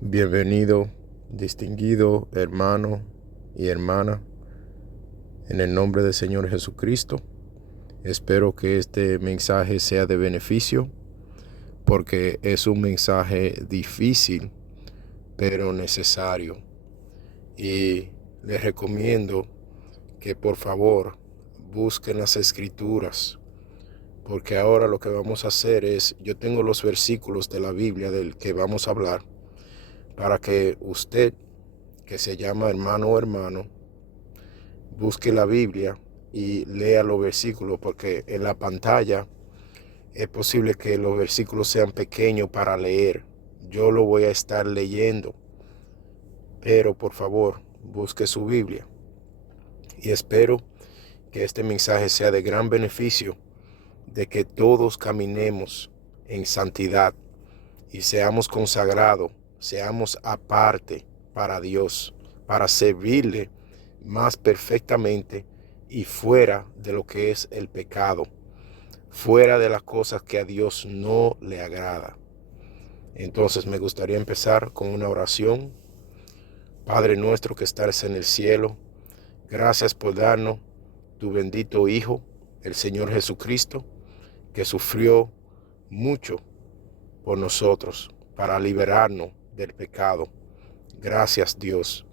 Bienvenido, distinguido hermano y hermana, en el nombre del Señor Jesucristo. Espero que este mensaje sea de beneficio, porque es un mensaje difícil, pero necesario. Y les recomiendo que por favor busquen las escrituras, porque ahora lo que vamos a hacer es, yo tengo los versículos de la Biblia del que vamos a hablar, para que usted, que se llama hermano o hermano, busque la Biblia y lea los versículos, porque en la pantalla es posible que los versículos sean pequeños para leer. Yo lo voy a estar leyendo, pero por favor, busque su Biblia. Y espero que este mensaje sea de gran beneficio, de que todos caminemos en santidad y seamos consagrados, seamos aparte para Dios, para servirle más perfectamente y fuera de lo que es el pecado, fuera de las cosas que a Dios no le agrada. Entonces me gustaría empezar con una oración. Padre nuestro que estás en el cielo, gracias por darnos tu bendito Hijo, el Señor Jesucristo, que sufrió mucho por nosotros para liberarnos del pecado. Gracias, Dios.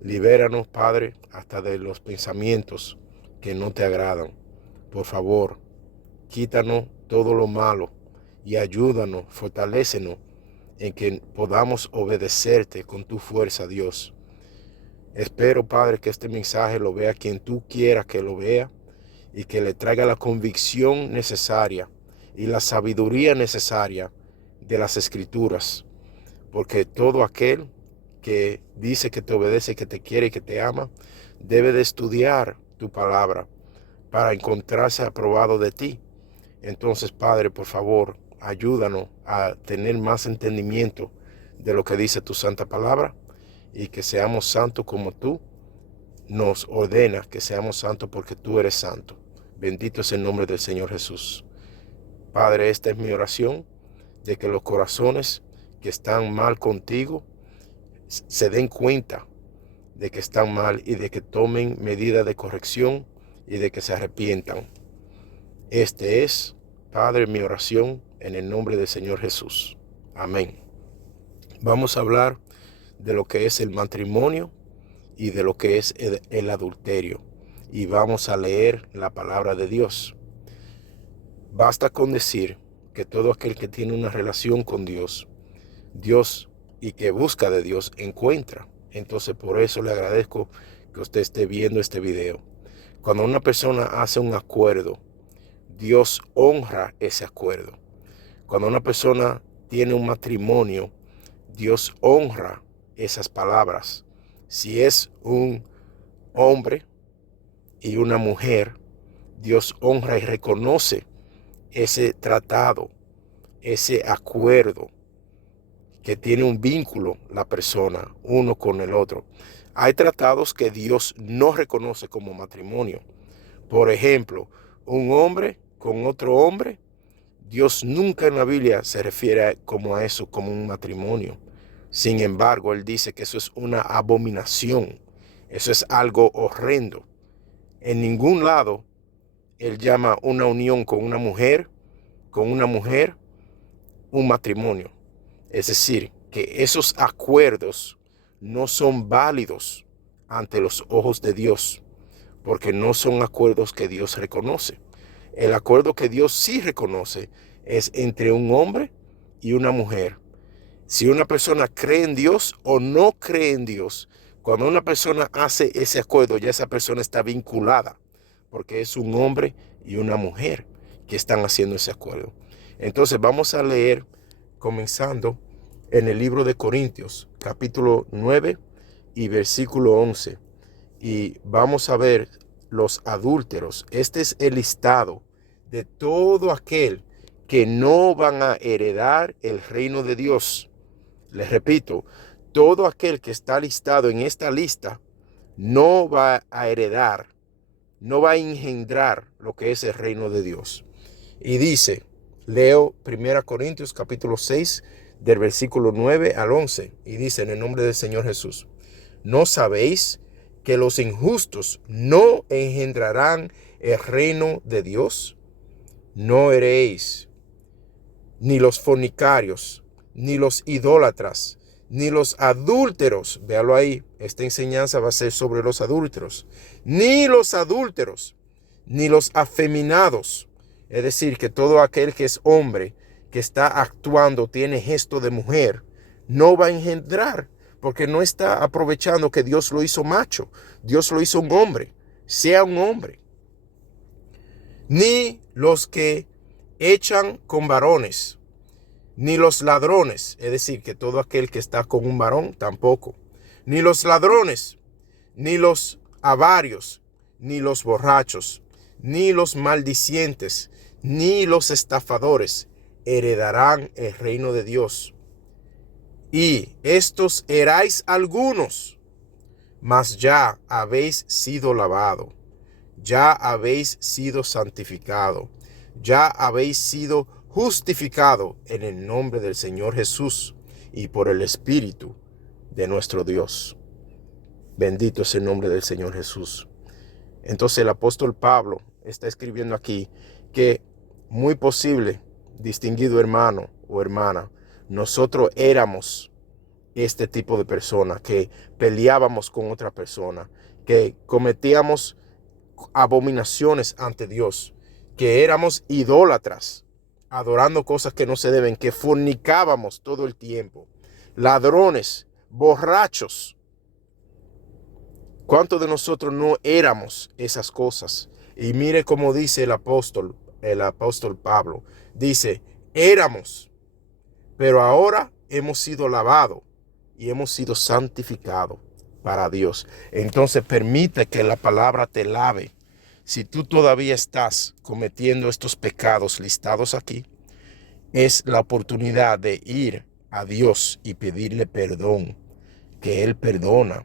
Libéranos, Padre, hasta de los pensamientos que no te agradan. Por favor, quítanos todo lo malo y ayúdanos, fortalécenos en que podamos obedecerte con tu fuerza, Dios. Espero, Padre, que este mensaje lo vea quien tú quieras que lo vea y que le traiga la convicción necesaria y la sabiduría necesaria de las Escrituras. Porque todo aquel que dice que te obedece, que te quiere y que te ama, debe de estudiar tu palabra para encontrarse aprobado de ti. Entonces, Padre, por favor, ayúdanos a tener más entendimiento de lo que dice tu santa palabra y que seamos santos como tú nos ordenas que seamos santos, porque tú eres santo. Bendito es el nombre del Señor Jesús. Padre, esta es mi oración, de que los corazones que están mal contigo se den cuenta de que están mal y de que tomen medidas de corrección y de que se arrepientan. Este es, Padre, mi oración en el nombre del Señor Jesús. Amén. Vamos a hablar de lo que es el matrimonio y de lo que es el adulterio. Y vamos a leer la palabra de Dios. Basta con decir que todo aquel que tiene una relación con Dios y que busca de Dios, encuentra. Entonces, por eso le agradezco que usted esté viendo este video. Cuando una persona hace un acuerdo, Dios honra ese acuerdo. Cuando una persona tiene un matrimonio, Dios honra esas palabras. Si es un hombre y una mujer, Dios honra y reconoce ese tratado, ese acuerdo, que tiene un vínculo la persona uno con el otro. Hay tratados que Dios no reconoce como matrimonio. Por ejemplo, un hombre con otro hombre, Dios nunca en la Biblia se refiere como a eso, como un matrimonio. Sin embargo, Él dice que eso es una abominación. Eso es algo horrendo. En ningún lado Él llama una unión con una mujer, un matrimonio. Es decir, que esos acuerdos no son válidos ante los ojos de Dios, porque no son acuerdos que Dios reconoce. El acuerdo que Dios sí reconoce es entre un hombre y una mujer. Si una persona cree en Dios o no cree en Dios, cuando una persona hace ese acuerdo, ya esa persona está vinculada, porque es un hombre y una mujer que están haciendo ese acuerdo. Entonces vamos a leer, comenzando en el libro de Corintios, capítulo 9 y versículo 11. Y vamos a ver los adúlteros. Este es el listado de todo aquel que no van a heredar el reino de Dios. Les repito, todo aquel que está listado en esta lista no va a heredar, no va a engendrar lo que es el reino de Dios. Y dice, leo 1 Corintios capítulo 6, del versículo 9 al 11, y dice en el nombre del Señor Jesús: ¿No sabéis que los injustos no engendrarán el reino de Dios? No heréis, ni los fornicarios, ni los idólatras, ni los adúlteros. Véalo ahí, esta enseñanza va a ser sobre los adúlteros. Ni los adúlteros, ni los afeminados. Es decir, que todo aquel que es hombre, que está actuando, tiene gesto de mujer, no va a engendrar, porque no está aprovechando que Dios lo hizo macho. Dios lo hizo un hombre, sea un hombre. Ni los que echan con varones, ni los ladrones, es decir, que todo aquel que está con un varón tampoco, ni los ladrones, ni los avarios, ni los borrachos, ni los maldicientes, ni los estafadores heredarán el reino de Dios. Y estos erais algunos, mas ya habéis sido lavado, ya habéis sido santificado, ya habéis sido justificado en el nombre del Señor Jesús y por el Espíritu de nuestro Dios. Bendito es el nombre del Señor Jesús. Entonces el apóstol Pablo está escribiendo aquí que muy posible, distinguido hermano o hermana, nosotros éramos este tipo de persona, que peleábamos con otra persona, que cometíamos abominaciones ante Dios, que éramos idólatras, adorando cosas que no se deben, que fornicábamos todo el tiempo, ladrones, borrachos. ¿Cuántos de nosotros no éramos esas cosas? Y mire cómo dice el apóstol Pablo. Dice, éramos, pero ahora hemos sido lavados y hemos sido santificados para Dios. Entonces permite que la palabra te lave. Si tú todavía estás cometiendo estos pecados listados aquí, es la oportunidad de ir a Dios y pedirle perdón, que Él perdona,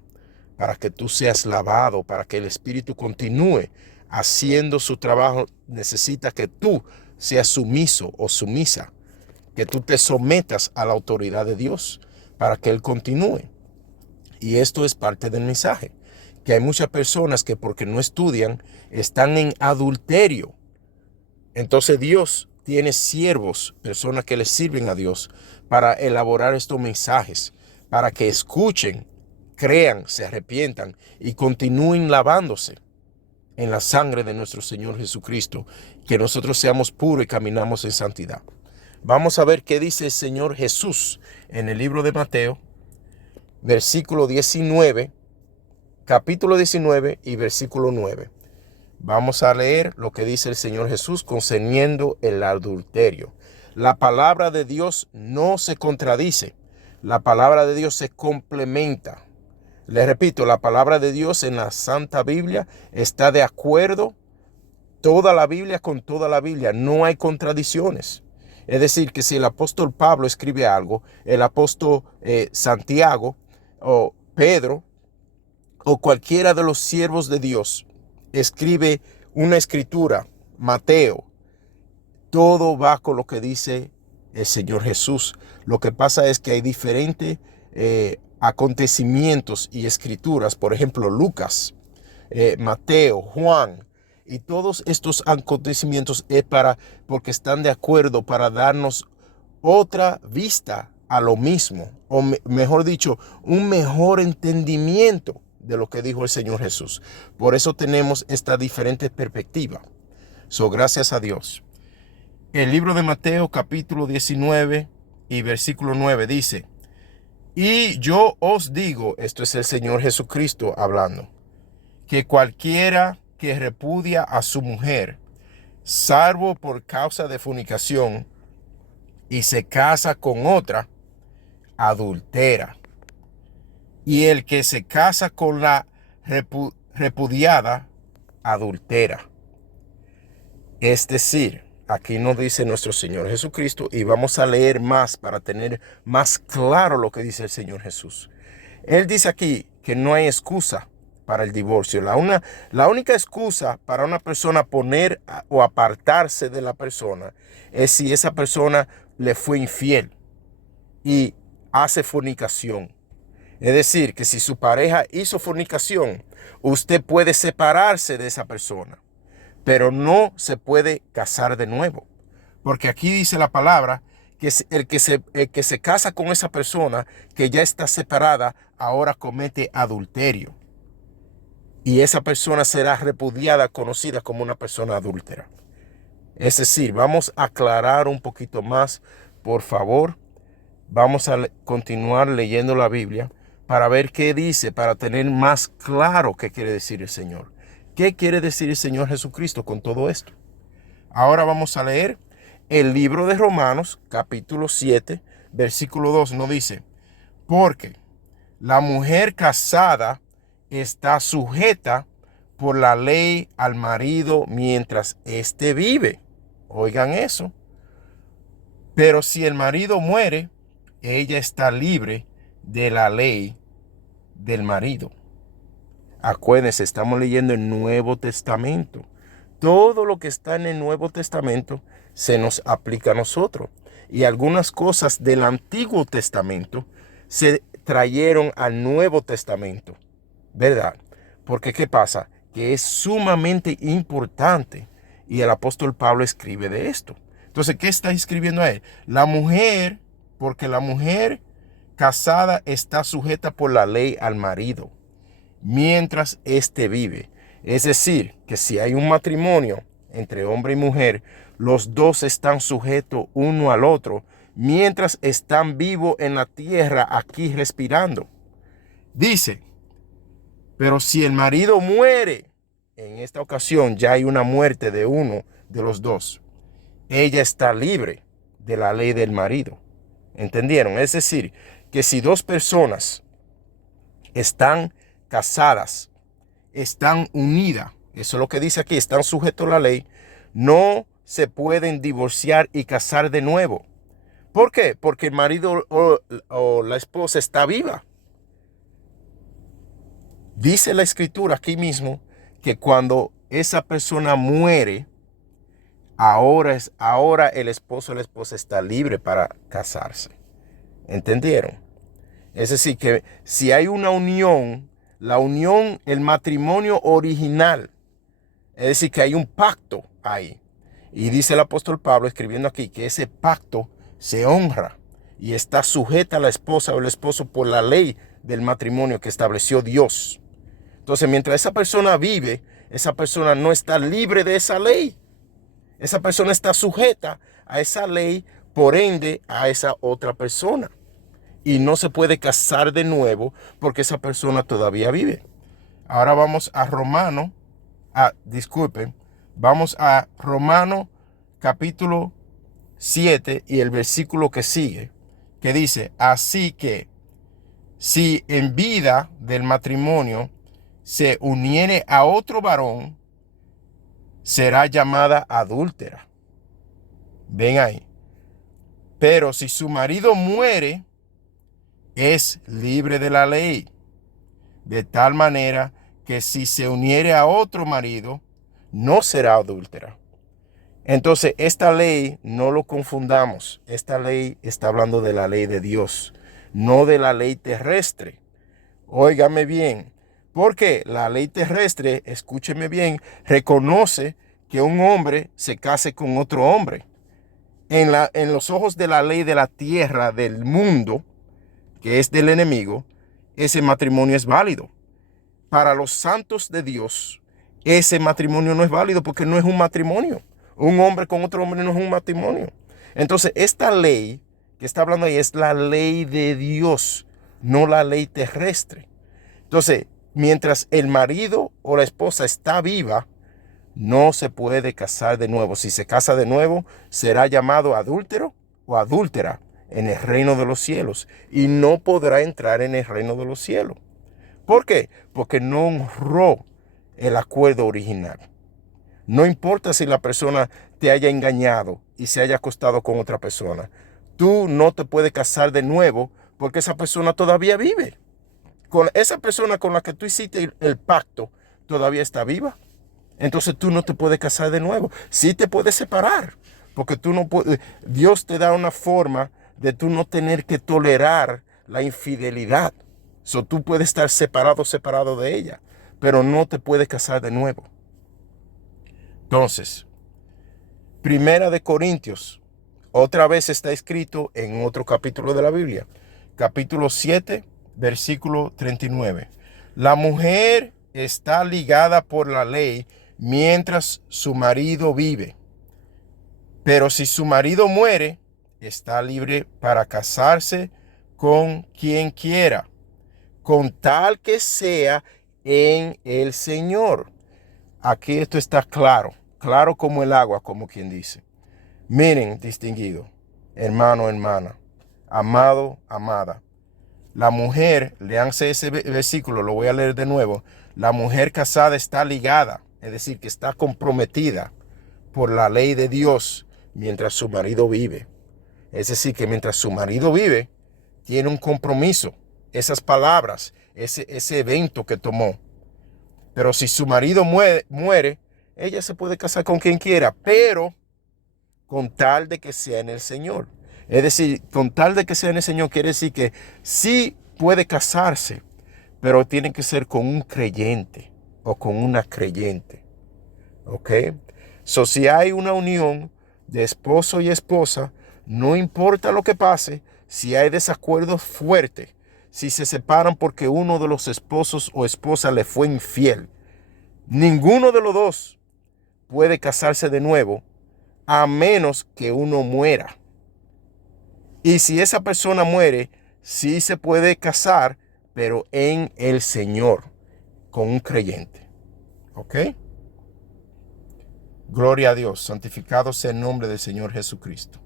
para que tú seas lavado, para que el Espíritu continúe haciendo su trabajo. Necesita que tú seas sumiso o sumisa, que tú te sometas a la autoridad de Dios para que Él continúe. Y esto es parte del mensaje, que hay muchas personas que porque no estudian están en adulterio. Entonces Dios tiene siervos, personas que le sirven a Dios para elaborar estos mensajes, para que escuchen, crean, se arrepientan y continúen lavándose en la sangre de nuestro Señor Jesucristo, que nosotros seamos puros y caminamos en santidad. Vamos a ver qué dice el Señor Jesús en el libro de Mateo, versículo 19, capítulo 19 y versículo 9. Vamos a leer lo que dice el Señor Jesús concerniendo el adulterio. La palabra de Dios no se contradice. La palabra de Dios se complementa. Les repito, la palabra de Dios en la Santa Biblia está de acuerdo, toda la Biblia con toda la Biblia. No hay contradicciones. Es decir, que si el apóstol Pablo escribe algo, el apóstol Santiago o Pedro o cualquiera de los siervos de Dios escribe una escritura, Mateo, todo va con lo que dice el Señor Jesús. Lo que pasa es que hay diferentes acontecimientos y escrituras, por ejemplo, Lucas, Mateo, Juan, y todos estos acontecimientos es porque están de acuerdo para darnos otra vista a lo mismo, o mejor dicho, un mejor entendimiento de lo que dijo el Señor Jesús. Por eso tenemos esta diferente perspectiva. Gracias a Dios. El libro de Mateo capítulo 19 y versículo 9 dice: y yo os digo, esto es el Señor Jesucristo hablando, que cualquiera que repudia a su mujer, salvo por causa de fornicación, y se casa con otra, adultera. Y el que se casa con la repudiada, adultera. Es decir, aquí nos dice nuestro Señor Jesucristo, y vamos a leer más para tener más claro lo que dice el Señor Jesús. Él dice aquí que no hay excusa para el divorcio. La única excusa para una persona poner o apartarse de la persona es si esa persona le fue infiel. y hace fornicación. Es decir, que si su pareja hizo fornicación, usted puede separarse de esa persona, pero no se puede casar de nuevo. Porque aquí dice la palabra que el que se casa con esa persona que ya está separada, ahora comete adulterio. Y esa persona será repudiada, conocida como una persona adúltera. Es decir, vamos a aclarar un poquito más, por favor. Vamos a continuar leyendo la Biblia para ver qué dice, para tener más claro qué quiere decir el Señor. ¿Qué quiere decir el Señor Jesucristo con todo esto? Ahora vamos a leer el libro de Romanos, capítulo 7, versículo 2. Nos dice, porque la mujer casada está sujeta por la ley al marido mientras éste vive. Oigan eso. Pero si el marido muere, ella está libre de la ley del marido. Acuérdense, estamos leyendo el Nuevo Testamento. Todo lo que está en el Nuevo Testamento se nos aplica a nosotros. Y algunas cosas del Antiguo Testamento se trajeron al Nuevo Testamento, ¿verdad? Porque ¿qué pasa? Que es sumamente importante. Y el apóstol Pablo escribe de esto. Entonces, ¿qué está escribiendo a él? La mujer, porque la mujer casada está sujeta por la ley al marido, mientras éste vive. Es decir, que si hay un matrimonio entre hombre y mujer, los dos están sujetos uno al otro, mientras están vivos en la tierra, aquí respirando. Dice, pero si el marido muere, en esta ocasión ya hay una muerte de uno de los dos, ella está libre de la ley del marido. ¿Entendieron? Es decir, que si dos personas están casadas, están unidas, eso es lo que dice aquí, están sujetos a la ley, no se pueden divorciar y casar de nuevo. ¿Por qué? Porque el marido o la esposa está viva. Dice la escritura aquí mismo que cuando esa persona muere, ahora el esposo o la esposa está libre para casarse. ¿Entendieron? Es decir, que si hay una unión, la unión, el matrimonio original, es decir, que hay un pacto ahí. Y dice el apóstol Pablo escribiendo aquí que ese pacto se honra y está sujeta a la esposa o el esposo por la ley del matrimonio que estableció Dios. Entonces, mientras esa persona vive, esa persona no está libre de esa ley. Esa persona está sujeta a esa ley, por ende, a esa otra persona. Y no se puede casar de nuevo porque esa persona todavía vive. Ahora vamos a vamos a Romano capítulo 7 y el versículo que sigue, que dice, así que si en vida del matrimonio se uniere a otro varón, será llamada adúltera. Ven ahí. Pero si su marido muere, es libre de la ley, de tal manera que si se uniere a otro marido, no será adúltera. Entonces, esta ley, no lo confundamos. Esta ley está hablando de la ley de Dios, no de la ley terrestre. Óigame bien, porque la ley terrestre, escúcheme bien, reconoce que un hombre se case con otro hombre. En los ojos de la ley de la tierra, del mundo, que es del enemigo, ese matrimonio es válido. Para los santos de Dios, ese matrimonio no es válido porque no es un matrimonio. Un hombre con otro hombre no es un matrimonio. Entonces, esta ley que está hablando ahí es la ley de Dios, no la ley terrestre. Entonces, mientras el marido o la esposa está viva, no se puede casar de nuevo. Si se casa de nuevo, será llamado adúltero o adúltera en el reino de los cielos y no podrá entrar en el reino de los cielos. ¿Por qué? Porque no honró el acuerdo original. No importa si la persona te haya engañado y se haya acostado con otra persona. Tú no te puedes casar de nuevo porque esa persona todavía vive. Con esa persona con la que tú hiciste el pacto todavía está viva. Entonces tú no te puedes casar de nuevo. Sí te puedes separar porque tú no puedes. Dios te da una forma de tú no tener que tolerar la infidelidad. So, tú puedes estar separado de ella, pero no te puedes casar de nuevo. Entonces, Primera de Corintios, otra vez está escrito en otro capítulo de la Biblia, capítulo 7, versículo 39. La mujer está ligada por la ley mientras su marido vive, pero si su marido muere, está libre para casarse con quien quiera, con tal que sea en el Señor. Aquí esto está claro, claro como el agua, como quien dice. Miren, distinguido, hermano, hermana, amado, amada. La mujer, léanse ese versículo, lo voy a leer de nuevo. La mujer casada está ligada, es decir, que está comprometida por la ley de Dios mientras su marido vive. Es decir, que mientras su marido vive, tiene un compromiso. Esas palabras, ese evento que tomó. Pero si su marido muere, ella se puede casar con quien quiera, pero con tal de que sea en el Señor. Es decir, con tal de que sea en el Señor, quiere decir que sí puede casarse, pero tiene que ser con un creyente o con una creyente. ¿Ok? So, si hay una unión de esposo y esposa, no importa lo que pase, si hay desacuerdos fuertes, si se separan porque uno de los esposos o esposas le fue infiel, ninguno de los dos puede casarse de nuevo a menos que uno muera. Y si esa persona muere, sí se puede casar, pero en el Señor, con un creyente. ¿Ok? Gloria a Dios, santificado sea el nombre del Señor Jesucristo.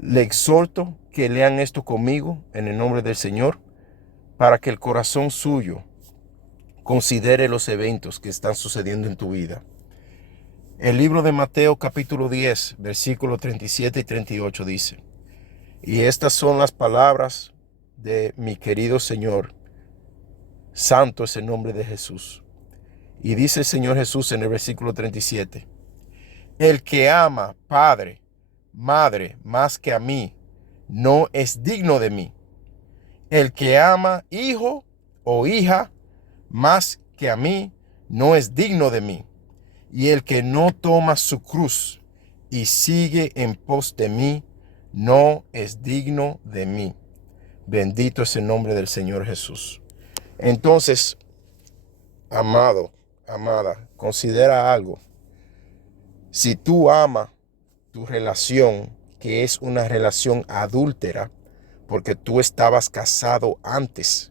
Le exhorto que lean esto conmigo en el nombre del Señor, para que el corazón suyo considere los eventos que están sucediendo en tu vida. El libro de Mateo capítulo 10, versículos 37 y 38 dice: y estas son las palabras de mi querido Señor, santo es el nombre de Jesús. Y dice el Señor Jesús en el versículo 37, el que ama padre, madre más que a mí, no es digno de mí. El que ama hijo o hija más que a mí, no es digno de mí. Y el que no toma su cruz y sigue en pos de mí, no es digno de mí. Bendito es el nombre del Señor Jesús. Entonces, amado, amada, considera algo. Si tú amas tu relación, que es una relación adúltera, porque tú estabas casado antes,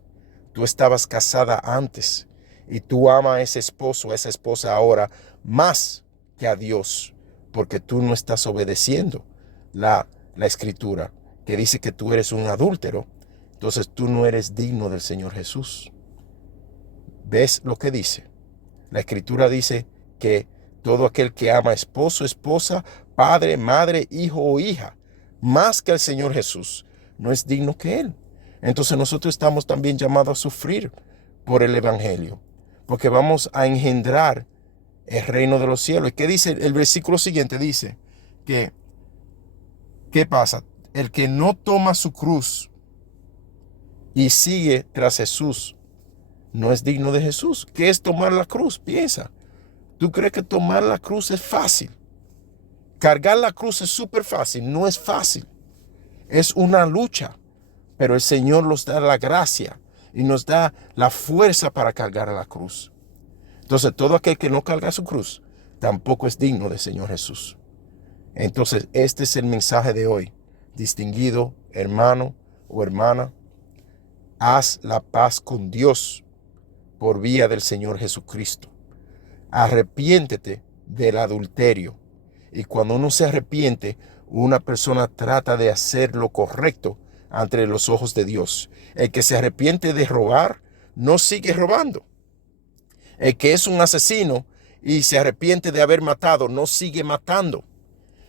tú estabas casada antes, y tú amas a ese esposo, a esa esposa ahora, más que a Dios, porque tú no estás obedeciendo la escritura, que dice que tú eres un adúltero. Entonces tú no eres digno del Señor Jesús. ¿Ves lo que dice? La escritura dice que todo aquel que ama esposo, esposa, padre, madre, hijo o hija, más que al Señor Jesús, no es digno que Él. Entonces nosotros estamos también llamados a sufrir por el Evangelio, porque vamos a engendrar el reino de los cielos. ¿Y qué dice el versículo siguiente? Dice que, ¿qué pasa? El que no toma su cruz y sigue tras Jesús, no es digno de Jesús. ¿Qué es tomar la cruz? Piensa. ¿Tú crees que tomar la cruz es fácil? Cargar la cruz es súper fácil. No es fácil. Es una lucha. Pero el Señor nos da la gracia y nos da la fuerza para cargar la cruz. Entonces, todo aquel que no carga su cruz tampoco es digno del Señor Jesús. Entonces, este es el mensaje de hoy. Distinguido hermano o hermana, haz la paz con Dios por vía del Señor Jesucristo. Arrepiéntete del adulterio. Y cuando uno se arrepiente, una persona trata de hacer lo correcto ante los ojos de Dios. El que se arrepiente de robar, no sigue robando. El que es un asesino y se arrepiente de haber matado, no sigue matando.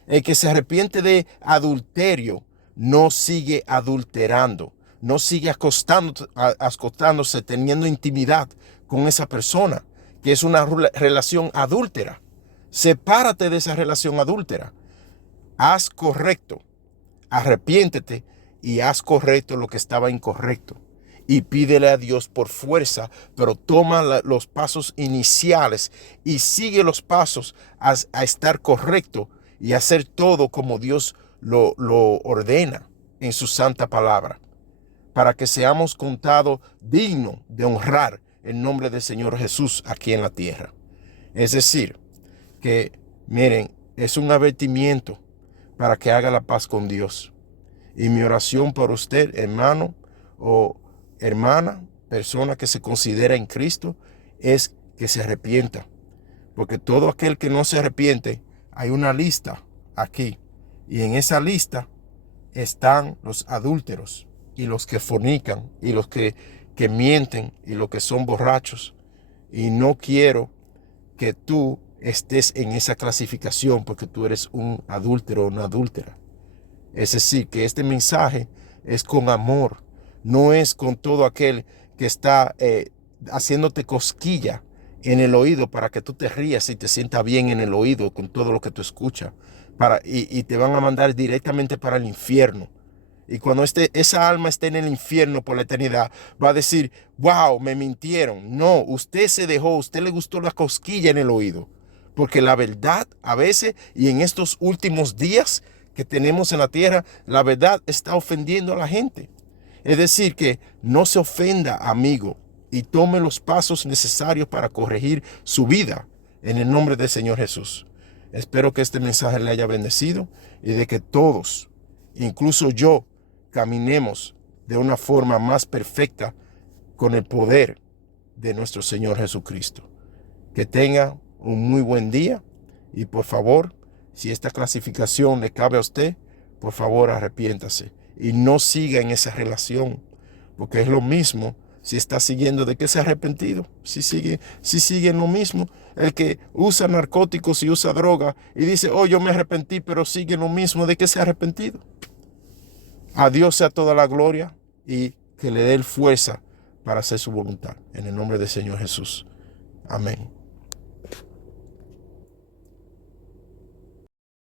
El que se arrepiente de adulterio, no sigue adulterando. No sigue acostándose, teniendo intimidad con esa persona, que es una relación adúltera. Sepárate de esa relación adúltera. Haz correcto. arrepiéntete y haz correcto lo que estaba incorrecto. Y pídele a Dios por fuerza, pero toma los pasos iniciales y sigue los pasos a estar correcto y hacer todo como Dios lo ordena en su santa palabra, para que seamos contados dignos de honrar el nombre del Señor Jesús aquí en la tierra. Es decir, que miren, es un advertimiento para que haga la paz con Dios. Y mi oración por usted, hermano o hermana, persona que se considera en Cristo, es que se arrepienta. Porque todo aquel que no se arrepiente, hay una lista aquí. Y en esa lista están los adúlteros y los que fornican y los que mienten y los que son borrachos. Y no quiero que tú estés en esa clasificación porque tú eres un adúltero o una adúltera. Es decir, que este mensaje es con amor, no es con todo aquel que está haciéndote cosquilla en el oído para que tú te rías y te sientas bien en el oído con todo lo que tú escuchas. Y te van a mandar directamente para el infierno. Y cuando esa alma esté en el infierno por la eternidad, va a decir, wow, me mintieron. No, usted se dejó, usted le gustó la cosquilla en el oído. Porque la verdad a veces y en estos últimos días que tenemos en la tierra, la verdad está ofendiendo a la gente. Es decir, que no se ofenda, amigo, y tome los pasos necesarios para corregir su vida en el nombre del Señor Jesús. Espero que este mensaje le haya bendecido y de que todos, incluso yo, caminemos de una forma más perfecta con el poder de nuestro Señor Jesucristo. Que tenga un muy buen día y por favor, si esta clasificación le cabe a usted, por favor arrepiéntase y no siga en esa relación, porque es lo mismo si está siguiendo de que se ha arrepentido. Si sigue en lo mismo, el que usa narcóticos y usa droga y dice, oh, yo me arrepentí, pero sigue en lo mismo de que se ha arrepentido. A Dios sea toda la gloria y que le dé fuerza para hacer su voluntad. En el nombre del Señor Jesús. Amén.